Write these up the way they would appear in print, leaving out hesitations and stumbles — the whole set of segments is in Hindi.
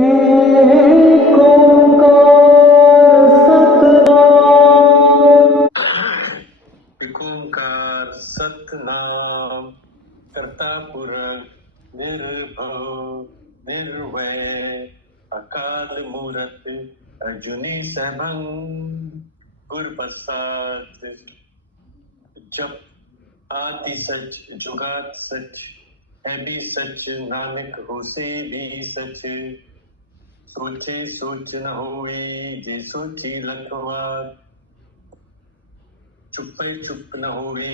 एक ओंकार सतनाम। एक ओंकार सतनाम। करता पुरख निर्भव निर्वैर अकाल मूरत अजूनी सैभं गुर प्रसाद। जब आदि सच जुगात सच है भी सच नानक होसे भी सच। सोचे सोच न होई जे सोची लखवार। चुप चुप न होई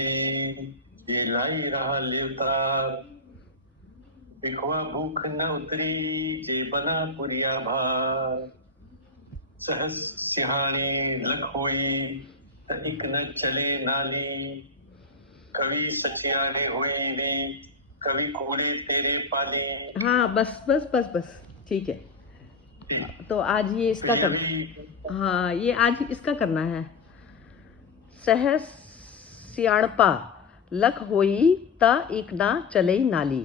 जे लाई रहा लेवतार। बिखवा भूख न उतरी जे बना पुरिया भार। सहस सिहानी लख होई त इक न चले नाली। कवि सचियाने होई री कवि कोड़े तेरे पाले। हाँ बस बस बस बस ठीक है। तो आज ये इसका करना, हाँ ये आज इसका करना है। सहस सियाणपा लख होई ता एक ना चले नाली।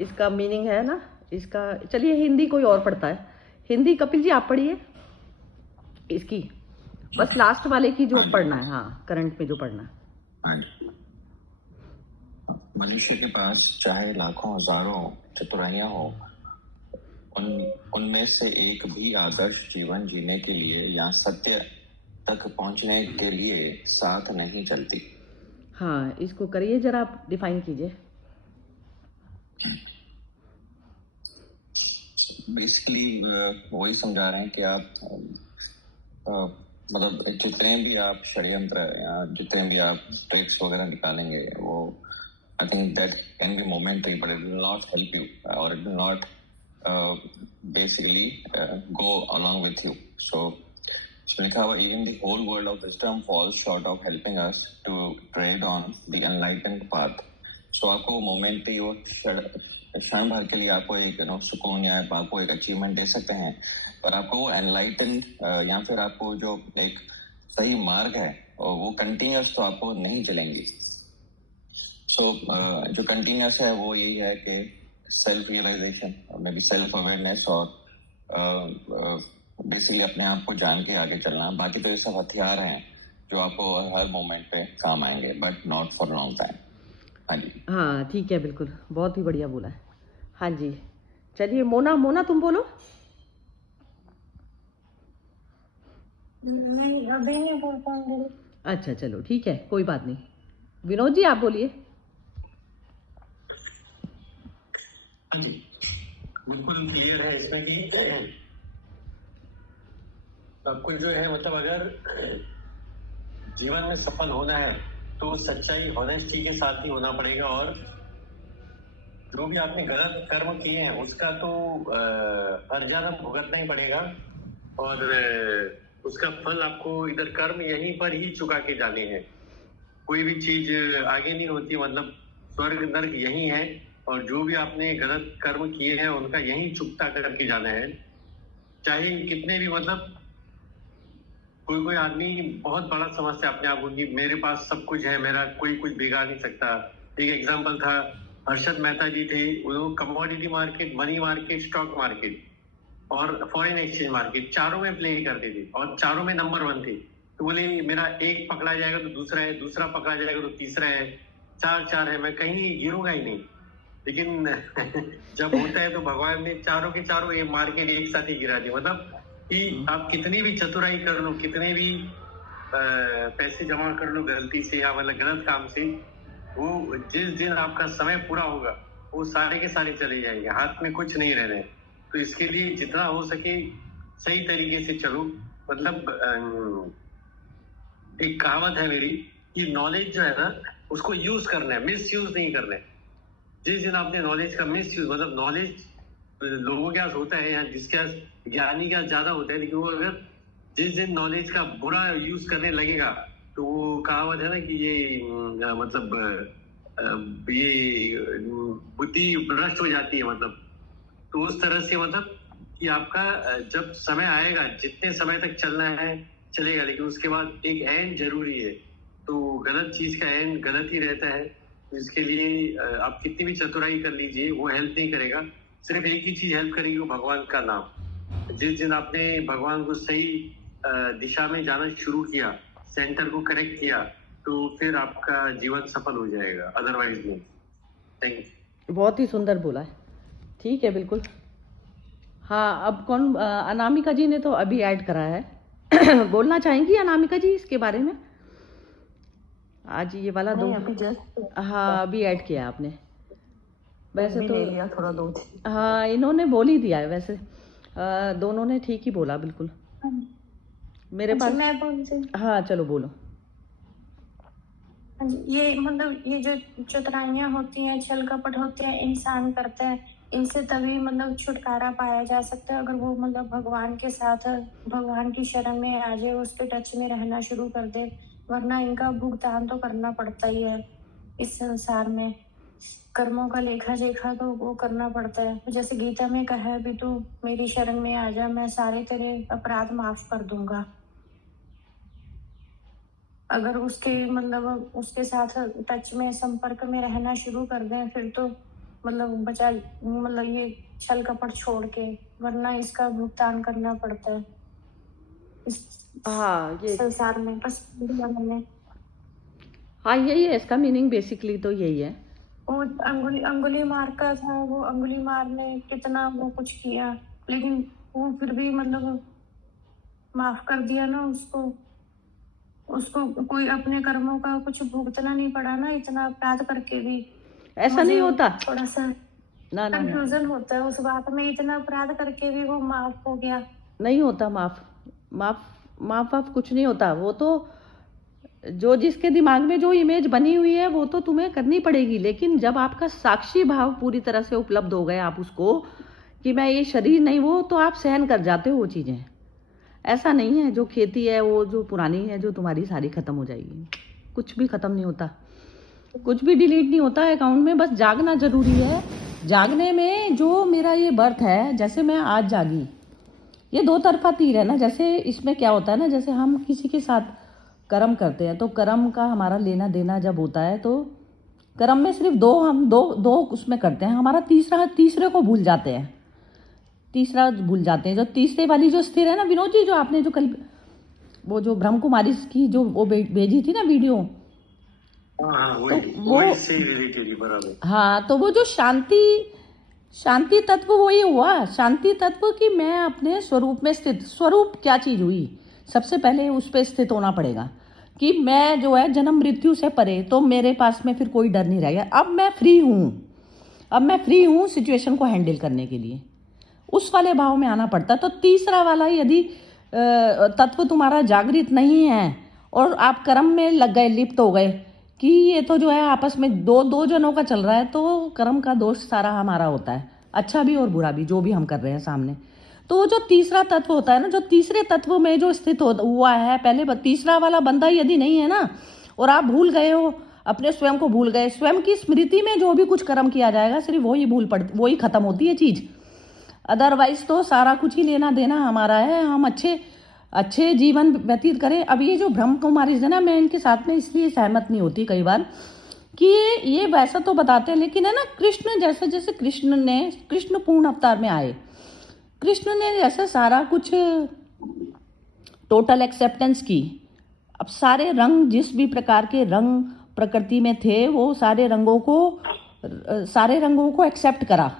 इसका मीनिंग है ना इसका। चलिए हिंदी कोई और पढ़ता है। हिंदी कपिल जी आप पढ़िए इसकी, बस लास्ट वाले की जो पढ़ना है। हाँ करंट में जो पढ़ना है। मनुष्य के पास चाहे लाखों हजारों चतुराइयां हो, उनमें से एक भी आदर्श जीवन जीने के लिए या सत्य तक पहुंचने के लिए साथ नहीं चलती। हाँ इसको करिए जरा, आप डिफाइन कीजिए। बेसिकली वही समझा रहे हैं कि आप मतलब जितने भी आप षड्यंत्र या जितने भी आप ट्रिक्स वगैरह निकालेंगे, वो I think that can be momentary, but it will not help you, or it will not basically go along with you. So, even the whole world of wisdom falls short of helping us to tread on the enlightened path. So, आपको momentary और क्षण भर के लिए आपको एक सुकून या आपको एक अचीवमेंट दे सकते हैं, पर आपको वो enlightened या फिर आपको जो एक सही मार्ग है वो कंटिन्यूस तो आपको नहीं चलेंगी। जो कंटिन्यूस है वो यही है कि self realisation, may be self awareness, और बेसिकली अपने आप को जान के आगे चलना। बाकी तो ये सब हथियार हैं जो आपको हर मोमेंट पे काम आएंगे, but not for long time. हाँ जी, हाँ ठीक है, बिल्कुल बहुत ही बढ़िया बोला है। हाँ जी चलिए मोना, मोना तुम बोलो। नहीं अभी नहीं बोल पाऊंगी। अच्छा चलो ठीक है, कोई बात नहीं। विनोद जी आप बोलिए। हाँ जी, बिल्कुल क्लियर है इसमें कि आपको जो है मतलब अगर जीवन में सफल होना है तो सच्चाई हॉनेस्टी के साथ ही होना पड़ेगा, और जो भी आपने गलत कर्म किए हैं उसका तो अर्जाना भुगतना ही पड़ेगा, और उसका फल आपको इधर कर्म यहीं पर ही चुका के जाने हैं। कोई भी चीज आगे नहीं होती, मतलब स्वर्ग नर्क यही है, और जो भी आपने गलत कर्म किए हैं उनका यही चुकता करके जाना है। चाहे कितने भी मतलब कोई आदमी बहुत बड़ा समझता है अपने आप को कि मेरे पास सब कुछ है, मेरा कोई कुछ बिगाड़ नहीं सकता। एक एग्जांपल था, हर्षद मेहता जी थे, वो commodity market, money market, stock market और फॉरेन एक्सचेंज मार्केट चारों में प्ले करते थे और चारों में नंबर 1 थे। तो बोले मेरा एक पकड़ा जाएगा तो दूसरा है, दूसरा पकड़ा जाएगा तो तीसरा है, चार है, मैं कहीं गिरूंगा ही नहीं। लेकिन जब होता है तो भगवान ने चारों के चारों ये मार्केट एक साथ ही गिरा दिया। मतलब कि आप कितनी भी चतुराई कर लो, कितने भी पैसे जमा कर लो गलती से या मतलब गलत काम से, वो जिस दिन आपका समय पूरा होगा वो सारे के सारे चले जाएंगे, हाथ में कुछ नहीं रहने। तो इसके लिए जितना हो सके सही तरीके से चलो। मतलब एक कहावत है मेरी कि नॉलेज जो है ना उसको यूज करना है, मिस यूज नहीं करना है। जिस दिन आपने नॉलेज का मिस यूज, मतलब नॉलेज लोगों के पास होता है या जिसके पास ज्ञानी का ज्यादा होता है, लेकिन वो अगर जिस दिन नॉलेज का बुरा यूज करने लगेगा तो वो कहावत है ना कि ये मतलब ये बुद्धि भ्रष्ट हो जाती है। मतलब तो उस तरह से मतलब कि आपका जब समय आएगा जितने समय तक चलना है चलेगा, लेकिन उसके बाद एक एंड जरूरी है। तो गलत चीज का एंड गलत ही रहता है। इसके लिए आप कितनी भी चतुराई कर लीजिए वो हेल्प नहीं करेगा। सिर्फ एक ही चीज हेल्प करेगी, वो भगवान का नाम। जिस दिन आपने भगवान को सही दिशा में जाना शुरू किया, सेंटर को करेक्ट किया, तो फिर आपका जीवन सफल हो जाएगा, अदरवाइज नहीं। Thank you. बहुत ही सुंदर बोला है, ठीक है, बिल्कुल। हाँ, अब कौन? अनामिका जी ने तो अभी ऐड करा है। बोलना चाहेंगी अनामिका जी इसके बारे में? आज ये वाला दो, अभी जस्ट हाँ अभी ऐड किया आपने। वैसे ले तो लिया थोड़ा दूध। हाँ, इन्होंने बोल ही दिया है वैसे। दोनों ने ठीक ही बोला, बिल्कुल। मेरे अच्छा, पास, मैं बोल रही हूँ। हाँ चलो बोलो। हाँ जी, ये मतलब ये जो चतुराइयाँ होती हैं, छल कपट होते हैं, इंसान करते हैं, इनसे तभी मतलब छुटकारा पाया जा सकता है अगर वो मतलब भगवान के साथ, भगवान की शरण में आ जाए, उसके टच में रहना शुरू कर दे। वरना इनका भुगतान तो करना पड़ता ही है इस संसार में। कर्मों का लेखा जोखा तो वो करना पड़ता है। जैसे गीता में कहा है, भी तू मेरी शरण में आ जा, मैं सारे तेरे अपराध माफ कर दूंगा। अगर उसके मतलब उसके साथ टच में, संपर्क में रहना शुरू कर दें, फिर तो मतलब बचा, मतलब ये छल कपट छोड़ के, वरना इसका भुगतान करना पड़ता है इस हाँ ये, संसार में। बस में हाँ यही है इसका मीनिंग, बेसिकली तो यही है। वो अंगुली मार का था, वो अंगुली मार ने कितना वो कुछ किया, लेकिन वो फिर भी मतलब माफ कर दिया ना उसको। उसको कोई अपने कर्मों का कुछ भुगतना नहीं पड़ा ना, इतना अपराध करके भी। ऐसा नहीं होता, थोड़ा सा ना ना ना, कंफ्यूजन होता है उस बात में, इतना अपराध करके भी वो माफ हो गया। नहीं होता माफ। माफ कुछ नहीं होता। वो तो जो जिसके दिमाग में जो इमेज बनी हुई है वो तो तुम्हें करनी पड़ेगी, लेकिन जब आपका साक्षी भाव पूरी तरह से उपलब्ध हो गए आप उसको, कि मैं ये शरीर नहीं, वो तो आप सहन कर जाते हो वो चीज़ें। ऐसा नहीं है जो खेती है वो जो पुरानी है जो तुम्हारी सारी खत्म हो जाएगी। कुछ भी खत्म नहीं होता, कुछ भी डिलीट नहीं होता अकाउंट में, बस जागना जरूरी है। जागने में जो मेरा ये बर्थ है, जैसे मैं आज जागी, ये दो तरफा तीर है ना। जैसे इसमें क्या होता है ना, जैसे हम किसी के साथ कर्म करते हैं तो कर्म का हमारा लेना देना जब होता है तो कर्म में सिर्फ हम दो उसमें करते हैं, हमारा तीसरे को भूल जाते हैं, तीसरा भूल जाते हैं। जो तीसरे वाली जो स्थिर है ना विनोद जी, जो आपने जो कल वो जो ब्रह्म कुमारी की जो वो भेजी थी ना वीडियो, वही से रिलेटेड ही बराबर। हाँ, तो वो जो शांति तत्व वही हुआ, शांति तत्व कि मैं अपने स्वरूप में स्थित। स्वरूप क्या चीज हुई, सबसे पहले उस पर स्थित होना पड़ेगा कि मैं जो है जन्म मृत्यु से परे, तो मेरे पास में फिर कोई डर नहीं रह गया। अब मैं फ्री हूँ सिचुएशन को हैंडल करने के लिए, उस वाले भाव में आना पड़ता। तो तीसरा वाला यदि तत्व तुम्हारा जागृत नहीं है और आप कर्म में लग गए, लिप्त हो गए कि ये तो जो है आपस में दो जनों का चल रहा है, तो कर्म का दोष सारा हमारा होता है, अच्छा भी और बुरा भी, जो भी हम कर रहे हैं सामने। तो जो तीसरा तत्व होता है ना, जो तीसरे तत्व में जो स्थित हुआ है, पहले तीसरा वाला बंदा यदि नहीं है ना, और आप भूल गए हो, अपने स्वयं को भूल गए, स्वयं की स्मृति में जो भी कुछ कर्म किया जाएगा सिर्फ वही खत्म होती है चीज। अदरवाइज तो सारा कुछ ही लेना देना हमारा है, हम अच्छे जीवन व्यतीत करें। अब ये जो ब्रह्म कुमारी है ना, मैं इनके साथ में इसलिए सहमत नहीं होती कई बार कि ये वैसा तो बताते हैं, लेकिन है ना, कृष्ण जैसे कृष्ण पूर्ण अवतार में आए, कृष्ण ने जैसे सारा कुछ टोटल एक्सेप्टेंस की। अब सारे रंग, जिस भी प्रकार के रंग प्रकृति में थे, वो सारे रंगों को एक्सेप्ट करा,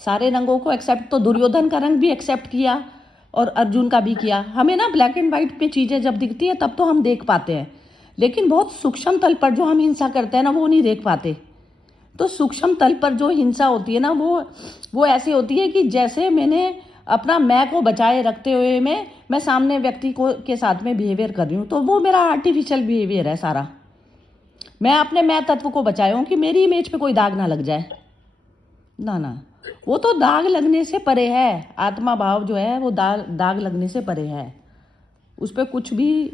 सारे रंगों को एक्सेप्ट। तो दुर्योधन का रंग भी एक्सेप्ट किया और अर्जुन का भी किया। हमें ना ब्लैक एंड व्हाइट पे चीजें जब दिखती है तब तो हम देख पाते हैं, लेकिन बहुत सूक्ष्म तल पर जो हम हिंसा करते हैं ना, वो नहीं देख पाते। तो सूक्ष्म तल पर जो हिंसा होती है ना, वो ऐसी होती है कि जैसे मैंने अपना मैं को बचाए रखते हुए मैं सामने व्यक्ति के साथ में बिहेवियर कर रही हूँ, तो वो मेरा आर्टिफिशियल बिहेवियर है सारा। मैं अपने मैं तत्व को बचाया हूँ कि मेरी इमेज पे कोई दाग ना लग जाए। ना, वो तो दाग लगने से परे है। आत्मा भाव जो है वो दाग लगने से परे है, उस पर कुछ भी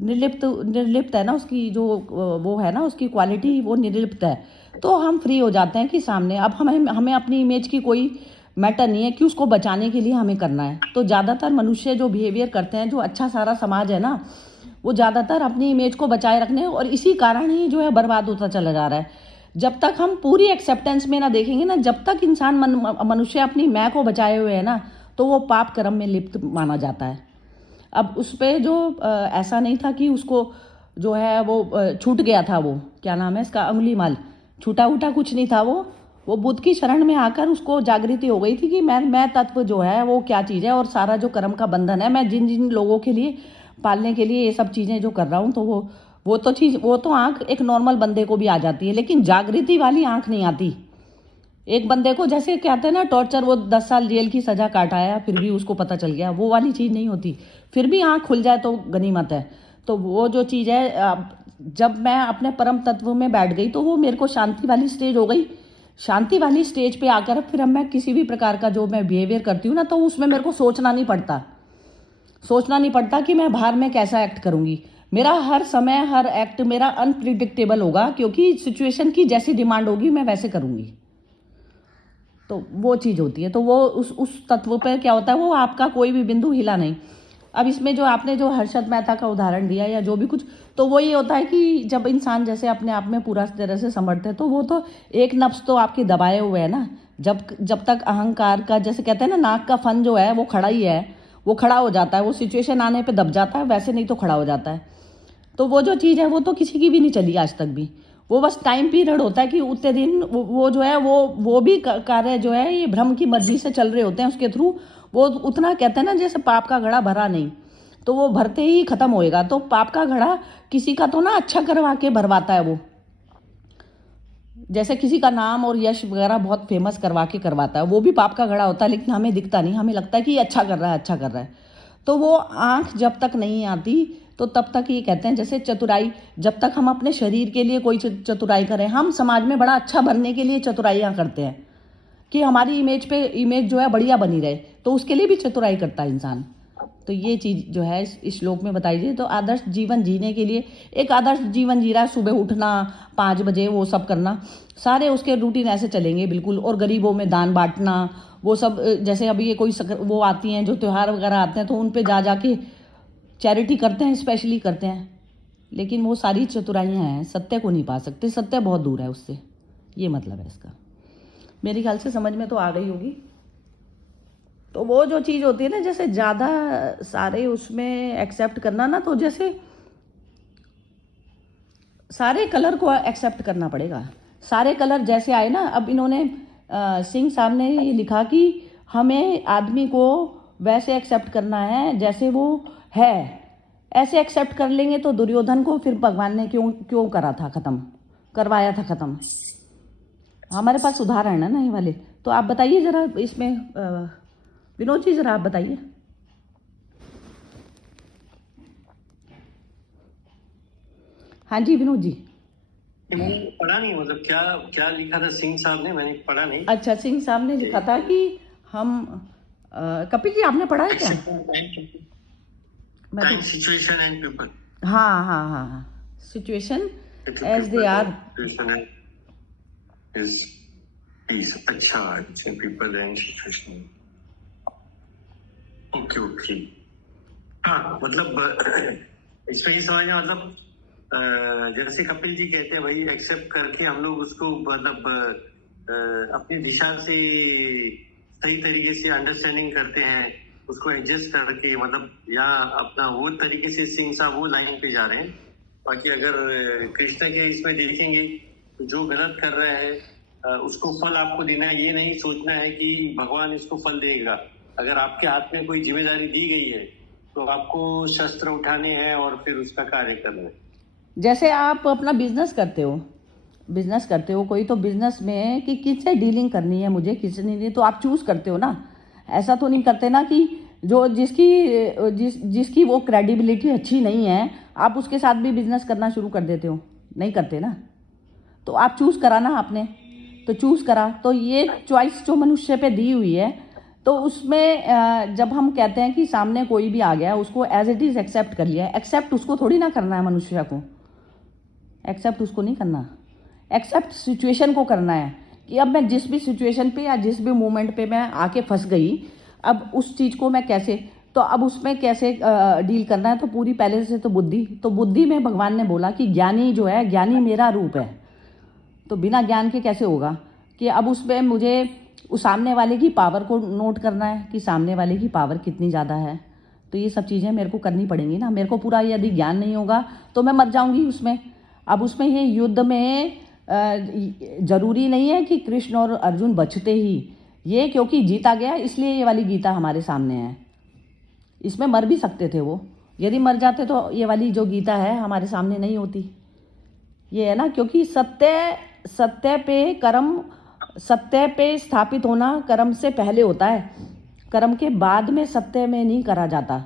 निर्लिप्त है ना, उसकी जो वो है ना, उसकी क्वालिटी वो निर्लिप्त है। तो हम फ्री हो जाते हैं कि सामने अब हमें अपनी इमेज की कोई मैटर नहीं है कि उसको बचाने के लिए हमें करना है। तो ज़्यादातर मनुष्य जो बिहेवियर करते हैं, जो अच्छा सारा समाज है ना, वो ज़्यादातर अपनी इमेज को बचाए रखने, और इसी कारण ही जो है बर्बाद होता चला जा रहा है। जब तक हम पूरी एक्सेप्टेंस में ना देखेंगे ना, जब तक इंसान मनुष्य अपनी मैं को बचाए हुए है ना, तो वो पाप कर्म में लिप्त माना जाता है। अब उस पर जो ऐसा नहीं था कि उसको जो है वो छूट गया था, वो क्या नाम है इसका, अंगुली माल, छूटा उटा कुछ नहीं था। वो बुद्ध की शरण में आकर उसको जागृति हो गई थी कि मैं तत्व जो है वो क्या चीज़ है, और सारा जो कर्म का बंधन है, मैं जिन जिन लोगों के लिए पालने के लिए ये सब चीज़ें जो कर रहा हूँ, तो वो तो आँख एक नॉर्मल बंदे को भी आ जाती है, लेकिन जागृति वाली आँख नहीं आती। एक बंदे को जैसे कहते हैं ना टॉर्चर, वो 10 साल जेल की सजा काट आया फिर भी उसको पता चल गया, वो वाली चीज़ नहीं होती। फिर भी आँख खुल जाए तो गनीमत है। तो वो जो चीज़ है, जब मैं अपने परम तत्व में बैठ गई तो वो मेरे को शांति वाली स्टेज हो गई। शांति वाली स्टेज पे आकर फिर अब मैं किसी भी प्रकार का जो मैं बिहेवियर करती हूँ ना, तो उसमें मेरे को सोचना नहीं पड़ता कि मैं बाहर में कैसा एक्ट करूँगी। मेरा हर समय हर एक्ट मेरा अनप्रिडिक्टेबल होगा, क्योंकि सिचुएशन की जैसी डिमांड होगी मैं वैसे करूँगी। तो वो चीज़ होती है। तो वो उस तत्व पर क्या होता है, वो आपका कोई भी बिंदु हिला नहीं। अब इसमें जो आपने जो हर्षद मेहता का उदाहरण दिया या जो भी कुछ, तो वो ये होता है कि जब इंसान जैसे अपने आप में पूरा तरह से समर्थ है, तो वो तो एक नफ्स तो आपके दबाए हुए है ना। जब तक अहंकार का, जैसे कहते हैं ना, नाक का फन जो है वो खड़ा ही है, वो खड़ा हो जाता है, वो सिचुएशन आने पे दब जाता है, वैसे नहीं तो खड़ा हो जाता है। तो वो जो चीज़ है वो तो किसी की भी नहीं चली आज तक भी। वो बस टाइम पीरियड होता है कि उतने दिन वो जो है वो भी कार्य जो है ये ब्रह्म की मर्जी से चल रहे होते हैं, उसके थ्रू वो उतना कहते हैं ना, जैसे पाप का घड़ा भरा नहीं तो वो भरते ही खत्म होएगा। तो पाप का घड़ा किसी का तो ना अच्छा करवा के भरवाता है वो, जैसे किसी का नाम और यश वगैरह बहुत फेमस करवा के करवाता है, वो भी पाप का घड़ा होता है, लेकिन हमें दिखता नहीं, हमें लगता है कि अच्छा कर रहा है। तो वो आँख जब तक नहीं आती तो तब तक ये कहते हैं, जैसे चतुराई, जब तक हम अपने शरीर के लिए कोई चतुराई करें, हम समाज में बड़ा अच्छा बनने के लिए चतुराइयाँ करते हैं कि हमारी इमेज जो है बढ़िया बनी रहे, तो उसके लिए भी चतुराई करता है इंसान। तो ये चीज़ जो है इस श्लोक में बताई जाए, तो आदर्श जीवन जीने के लिए एक आदर्श जीवन जी रहा है, सुबह उठना 5 बजे, वो सब करना, सारे उसके रूटीन ऐसे चलेंगे बिल्कुल। और गरीबों में दान बांटना, वो सब, जैसे अभी ये कोई वो आती हैं जो त्यौहार वगैरह आते हैं, तो उन पे जा के चैरिटी करते हैं, स्पेशली करते हैं। लेकिन वो सारी चतुराइयाँ हैं, सत्य को नहीं पा सकते, सत्य बहुत दूर है उससे, ये मतलब है इसका। मेरे ख्याल से समझ में तो आ गई होगी। तो वो जो चीज़ होती है ना, जैसे ज़्यादा सारे उसमें एक्सेप्ट करना ना, तो जैसे सारे कलर को एक्सेप्ट करना पड़ेगा। सारे कलर जैसे आए ना, अब इन्होंने सिंह साहब ने ये लिखा कि हमें आदमी को वैसे एक्सेप्ट करना है जैसे वो है, ऐसे एक्सेप्ट कर लेंगे तो दुर्योधन को फिर भगवान ने क्यों करवाया था खत्म। हमारे पास उदाहरण है ना ये वाले। तो आप बताइए जरा इसमें, विनोद जी जरा आप बताइए। हाँ जी विनोद जी। मैंने पढ़ा नहीं, मतलब क्या क्या लिखा था सिंह साहब ने, मैंने पढ़ा नहीं। अच्छा, सिंह साहब ने लिखा था कि हम कपिल जी आपने पढ़ा है क्या? Situation and people. हाँ, situation as they are is peace. अच्छा, पीपल एंड सिचुएशन। ओके। हाँ, मतलब इसमें ये समझ में, मतलब जैसे कपिल जी कहते हैं भाई, एक्सेप्ट करके हम लोग उसको मतलब अपनी दिशा से सही तरीके से अंडरस्टैंडिंग करते हैं, उसको एडजस्ट करके, मतलब या अपना वो तरीके से सिंह साहब वो लाइन पे जा रहे हैं। बाकी अगर कृष्ण के इसमें देखेंगे तो जो गलत कर रहा है उसको फल आपको देना है, ये नहीं सोचना है कि भगवान इसको फल देगा। अगर आपके हाथ में कोई जिम्मेदारी दी गई है तो आपको शस्त्र उठाने हैं और फिर उसका कार्य करना है। जैसे आप अपना बिजनेस करते हो कोई, तो बिजनेस में कि किससे डीलिंग करनी है मुझे, किससे नहीं, तो आप चूज करते हो ना। ऐसा तो नहीं करते ना कि जो जिसकी वो क्रेडिबिलिटी अच्छी नहीं है आप उसके साथ भी बिजनेस करना शुरू कर देते हो, नहीं करते ना। तो आप चूज करा ना आपने, तो चूज करा, तो ये चॉइस जो मनुष्य पे दी हुई है, तो उसमें जब हम कहते हैं कि सामने कोई भी आ गया उसको एज इट इज एक्सेप्ट कर लिया, एक्सेप्ट उसको थोड़ी ना करना है, मनुष्य को एक्सेप्ट उसको नहीं करना, एक्सेप्ट सिचुएशन को करना है कि अब मैं जिस भी सिचुएशन पे या जिस भी मोमेंट पे मैं आके फंस गई, अब उस चीज़ को मैं कैसे, तो अब उसमें कैसे डील करना है। तो पूरी पहले से तो बुद्धि में भगवान ने बोला कि ज्ञानी जो है, ज्ञानी मेरा रूप है, तो बिना ज्ञान के कैसे होगा कि अब उसमें मुझे उस सामने वाले की पावर को नोट करना है कि सामने वाले की पावर कितनी ज़्यादा है। तो ये सब चीज़ें मेरे को करनी पड़ेंगी ना। मेरे को पूरा यदि ज्ञान नहीं होगा तो मैं मर जाऊंगी उसमें। अब उसमें ये युद्ध में ज़रूरी नहीं है कि कृष्ण और अर्जुन बचते ही, ये क्योंकि जीता गया इसलिए ये वाली गीता हमारे सामने है। इसमें मर भी सकते थे वो, यदि मर जाते तो ये वाली जो गीता है हमारे सामने नहीं होती। ये है ना, क्योंकि सत्य पे स्थापित होना कर्म से पहले होता है, कर्म के बाद में सत्य में नहीं करा जाता।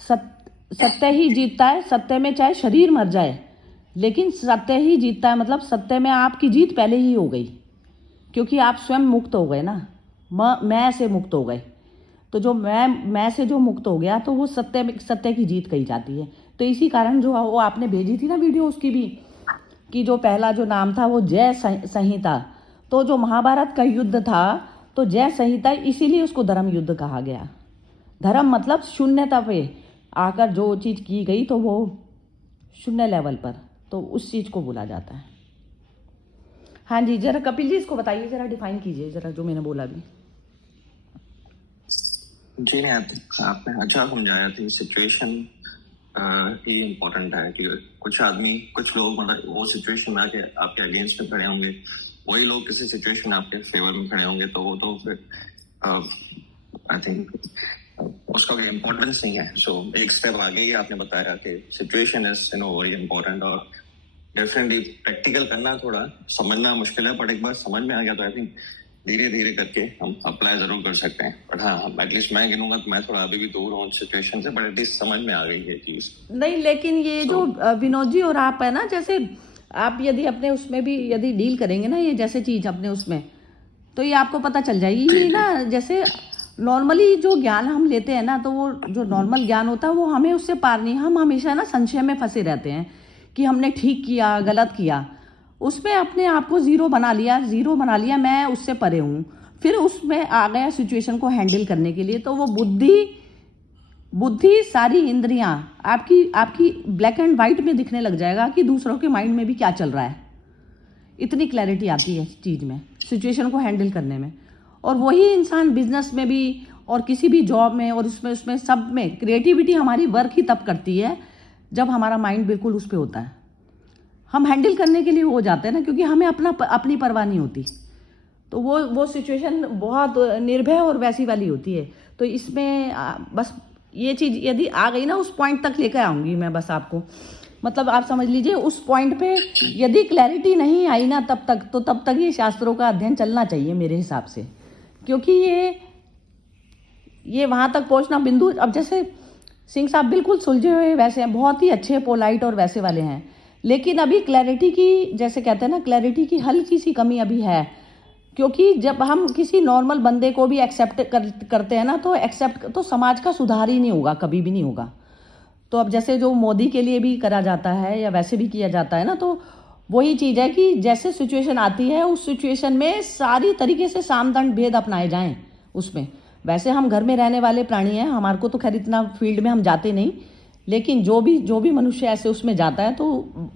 सत्य ही जीतता है, सत्य में चाहे शरीर मर जाए लेकिन सत्य ही जीतता है। मतलब सत्य में आपकी जीत पहले ही हो गई, क्योंकि आप स्वयं मुक्त हो गए ना, मैं से मुक्त हो गए। तो जो मैं से जो मुक्त हो गया तो वो सत्य की जीत कही जाती है। तो इसी कारण जो वो आपने भेजी थी ना वीडियो उसकी भी, कि जो पहला जो नाम था वो जय संहिता, तो जो महाभारत का युद्ध था तो जय संहिता, इसीलिए उसको धर्म युद्ध कहा गया। धर्म मतलब शून्यता पे आकर जो चीज़ की गई तो वो शून्य लेवल पर, तो उस चीज़ को बोला जाता है। हाँ जी, जरा कपिल जी इसको बताइए, जरा डिफाइन कीजिए जरा जो मैंने बोला भी। जी नहीं, आपने अच्छा समझाया थी। सिचुएशन ही इम्पोर्टेंट है कि कुछ लोग मतलब वो सिचुएशन में आके आपके अगेंस्ट में खड़े होंगे, वही लोग किसी सिचुएशन में आपके फेवर में खड़े होंगे, तो वो तो फिर आई थिंक उसका कोई इम्पोर्टेंस नहीं है। सो एक स्टेप आगे ही आपने बताया कि सिचुएशन इज वेरी इम्पोर्टेंट, और डेफिनेटली प्रैक्टिकल करना थोड़ा समझना मुश्किल है, बट एक बार समझ में आ गया तो आई थिंक धीरे धीरे करके हम अप्लाई जरूर कर सकते हैं। बट हाँ, एटलीस्ट मैं गिनूंगा तो मैं थोड़ा अभी भी दूर हूँ सिचुएशन से, बट एटलीस्ट समझ में आ गई है चीज। नहीं, लेकिन ये जो विनोद जी और आप है ना, जैसे आप यदि अपने उसमें भी यदि डील करेंगे ना ये जैसे चीज अपने उसमें, तो ये आपको पता चल जाएगी। ये ना जैसे नॉर्मली जो ज्ञान हम लेते हैं ना, तो वो जो नॉर्मल ज्ञान होता है वो हमें उससे पार नहीं, हम हमेशा ना संशय में फंसे रहते हैं कि हमने ठीक किया गलत किया, उसमें अपने आप को ज़ीरो बना लिया, मैं उससे परे हूँ। फिर उसमें आ गया सिचुएशन को हैंडल करने के लिए, तो वो बुद्धि सारी इंद्रियां आपकी ब्लैक एंड वाइट में दिखने लग जाएगा कि दूसरों के माइंड में भी क्या चल रहा है। इतनी क्लैरिटी आती है इस चीज़ में, सिचुएशन को हैंडल करने में। और वही इंसान बिजनेस में भी और किसी भी जॉब में और उसमें सब में क्रिएटिविटी हमारी वर्क ही तब करती है जब हमारा माइंड बिल्कुल उस पर होता है। हम हैंडल करने के लिए हो जाते हैं ना, क्योंकि हमें अपनी परवाह नहीं होती। तो वो सिचुएशन बहुत निर्भय और वैसी वाली होती है। तो इसमें बस ये चीज़ यदि आ गई ना, उस पॉइंट तक लेकर आऊँगी मैं बस आपको। मतलब आप समझ लीजिए उस पॉइंट पे यदि क्लैरिटी नहीं आई ना तब तक ये शास्त्रों का अध्ययन चलना चाहिए मेरे हिसाब से, क्योंकि ये वहाँ तक पहुँचना बिंदु। अब जैसे सिंह साहब बिल्कुल सुलझे हुए वैसे हैं, बहुत ही अच्छे पोलाइट और वैसे वाले हैं, लेकिन अभी क्लैरिटी की, जैसे कहते हैं ना, क्लैरिटी की हल्की सी कमी अभी है। क्योंकि जब हम किसी नॉर्मल बंदे को भी एक्सेप्ट करते हैं ना, तो समाज का सुधार ही नहीं होगा, कभी भी नहीं होगा। तो अब जैसे जो मोदी के लिए भी करा जाता है या वैसे भी किया जाता है ना, तो वही चीज़ है कि जैसे सिचुएशन आती है उस सिचुएशन में सारी तरीके से साम दंड भेद अपनाए जाएं उसमें। वैसे हम घर में रहने वाले प्राणी हैं, हमारे को तो खैर इतना फील्ड में हम जाते नहीं, लेकिन जो भी मनुष्य ऐसे उसमें जाता है तो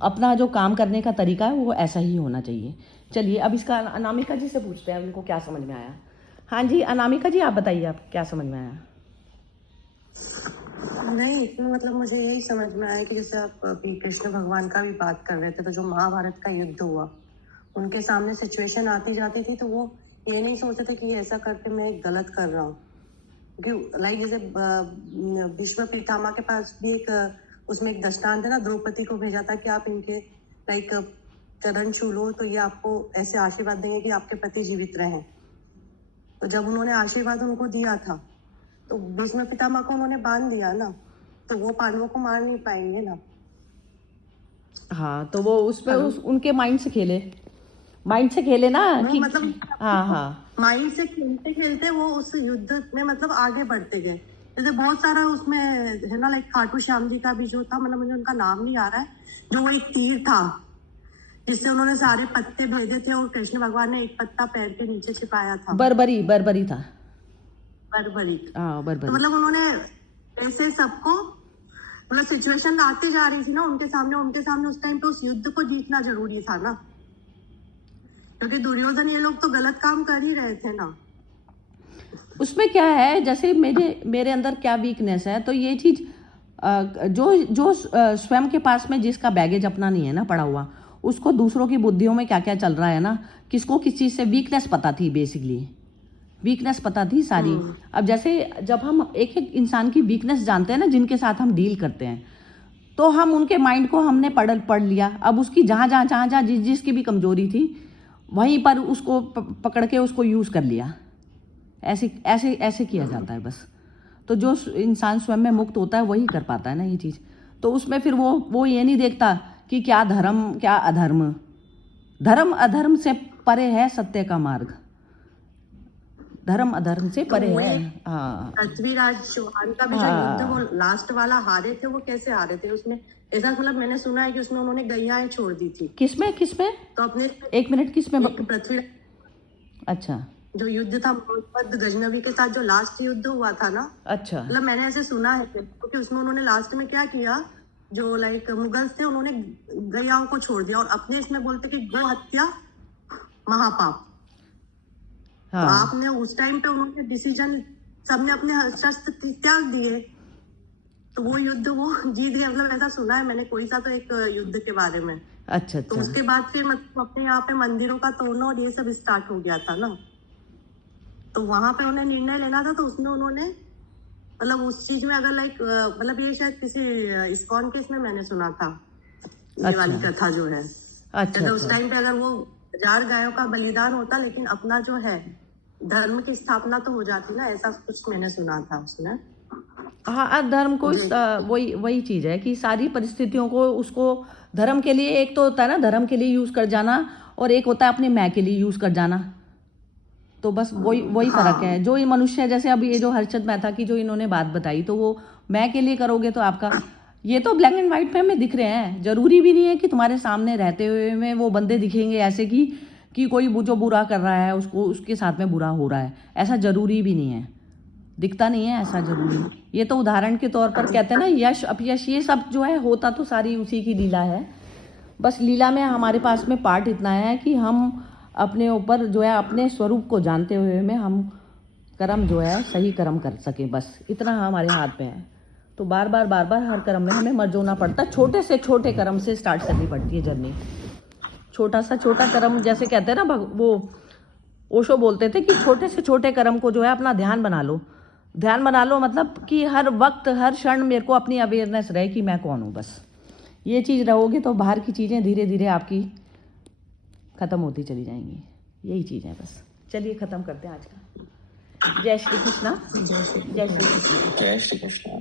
अपना जो काम करने का तरीका है वो ऐसा ही होना चाहिए। चलिए अब इसका अनामिका जी से पूछते हैं, उनको क्या समझ में आया। हाँ जी अनामिका जी, आप बताइए आप क्या समझ में आया। नहीं, इसमें मतलब मुझे यही समझ में आया कि जैसे आप अभी कृष्ण भगवान का भी बात कर रहे थे, तो जो महाभारत का युद्ध हुआ, उनके सामने सिचुएशन आती जाती थी तो वो ये नहीं सोचते थे कि ऐसा करके मैं गलत कर रहा हूँ। क्योंकि लाइक जैसे भीष्म पितामह के पास भी उसमें एक दृष्टांत है ना, द्रौपदी को भेजा था कि आप इनके लाइक चरण छू लो तो ये आपको ऐसे आशीर्वाद देंगे कि आपके पति जीवित रहें। तो जब उन्होंने आशीर्वाद उनको दिया था तो भीष्म पितामह को उन्होंने बांध दिया ना, तो वो पांडवों को मार नहीं पाएंगे ना। हाँ, तो वो उसमें उनके माइंड से खेले ना कि मतलब हाँ माइंड से खेलते खेलते वो उस युद्ध में मतलब आगे बढ़ते गए। जैसे बहुत सारा उसमें है ना, लाइक खाटू श्याम जी का भी जो था, मतलब मुझे उनका नाम नहीं आ रहा है, जो वो एक तीर था जिससे उन्होंने सारे पत्ते भेजे थे और कृष्ण भगवान ने एक पत्ता पैर के नीचे छिपाया था। बर्बरी था। तो मतलब उन्होंने ऐसे सबको मतलब सिचुएशन आती जा रही थी ना उनके सामने उस टाइम पे उस युद्ध को जीतना जरूरी था ना, क्योंकि दुर्योधन ये लोग तो गलत काम कर ही रहे थे ना। उसमें क्या है, जैसे मेरे अंदर क्या वीकनेस है, तो ये चीज जो स्वयं के पास में जिसका बैगेज अपना नहीं है ना पड़ा हुआ, उसको दूसरों की बुद्धियों में क्या क्या चल रहा है ना, किसको किस चीज से वीकनेस पता थी, बेसिकली वीकनेस पता थी सारी। अब जैसे जब हम एक एक इंसान की वीकनेस जानते हैं ना, जिनके साथ हम डील करते हैं, तो हम उनके माइंड को हमने पढ़ लिया। अब उसकी जहाँ जिसकी भी कमजोरी थी, वहीं पर उसको पकड़ के उसको यूज कर लिया। ऐसे ऐसे ऐसे किया जाता है बस। तो जो इंसान स्वयं में मुक्त होता है वही कर पाता है ना ये चीज। तो उसमें फिर वो ये नहीं देखता कि क्या धर्म क्या अधर्म, धर्म अधर्म से परे है सत्य का मार्ग, धर्म अधर्म से परे है। हाँ, पृथ्वीराज चौहान का भी जो युद्ध वो लास्ट वाला हारे थे, वो कैसे हारे थे? उसमें ऐसा मतलब मैंने सुना है कि उसमें उन्होंने गैयाएं छोड़ दी थी। किसमें तो अपने 1 मिनट किसमें? पृथ्वी, अच्छा, जो युद्ध था मोहम्मद गजनवी के साथ, जो लास्ट युद्ध हुआ था ना, अच्छा, मतलब मैंने ऐसे सुना है क्योंकि उसमें उन्होंने लास्ट में क्या किया, जो लाइक मुगल थे उन्होंने गैयाओं को छोड़ दिया और अपने इसमें बोलते कि गौ हत्या महापाप। हाँ, तो आपने उस टाइम पे उन्होंने डिसीजन, सबने अपने शस्त्र त्याग दिए, तो वो युद्ध वो जीत गए। मतलब ऐसा सुना है मैंने, कोई सा तो एक युद्ध के बारे में। अच्छा, तो अच्छा, उसके बाद फिर मतलब अपने यहाँ पे मंदिरों का तोड़ना और ये सब स्टार्ट हो गया था ना, तो वहां पे उन्हें निर्णय लेना था। तो उसमें उन्होंने मतलब उस चीज में अगर लाइक मतलब ये शायद किसी इस्कॉन केस में मैंने सुना था, ये वाली कथा जो है। अच्छा, उस टाइम पे अगर वो 1000 गायों का बलिदान होता, लेकिन अपना जो है धर्म की स्थापना तो हो जाती ना, ऐसा कुछ मैंने सुना था उसमें। हाँ, धर्म को वही चीज है कि सारी परिस्थितियों को उसको धर्म के लिए, एक तो होता है ना धर्म के लिए यूज कर जाना, और एक होता है अपने मैं के लिए यूज कर जाना। तो बस वही फर्क है। जो ये मनुष्य है, जैसे अभी ये जो हर्षद मेहता की जो इन्होंने बात बताई, तो वो मैं के लिए करोगे तो आपका ये तो ब्लैक एंड व्हाइट पे हमें दिख रहे हैं। जरूरी भी नहीं है कि तुम्हारे सामने रहते हुए में वो बंदे दिखेंगे ऐसे कि कोई जो बुरा कर रहा है उसको उसके साथ में बुरा हो रहा है, ऐसा जरूरी भी नहीं है, दिखता नहीं है ऐसा जरूरी। ये तो उदाहरण के तौर पर कहते हैं ना, यश अपयश ये सब जो है होता तो सारी उसी की लीला है। बस लीला में हमारे पास में पार्ट इतना है कि हम अपने ऊपर जो है अपने स्वरूप को जानते हुए में हम कर्म जो है सही कर्म कर सके, बस इतना हमारे हाथ में है। तो बार बार हर कर्म में हमें मर्ज होना पड़ता है। छोटे से छोटे कर्म से स्टार्ट करनी पड़ती है जर्नी। छोटा सा छोटा कर्म, जैसे कहते हैं ना, वो ओशो बोलते थे कि छोटे से छोटे कर्म को जो है अपना ध्यान बना लो। ध्यान बना लो मतलब कि हर वक्त हर क्षण मेरे को अपनी अवेयरनेस रहे कि मैं कौन हूँ। बस ये चीज़ रहोगे तो बाहर की चीज़ें धीरे धीरे आपकी ख़त्म होती चली जाएंगी। यही चीज़ है बस। चलिए ख़त्म करते हैं आज का। जय श्री कृष्णा। जय श्री कृष्णा। जय श्री कृष्ण।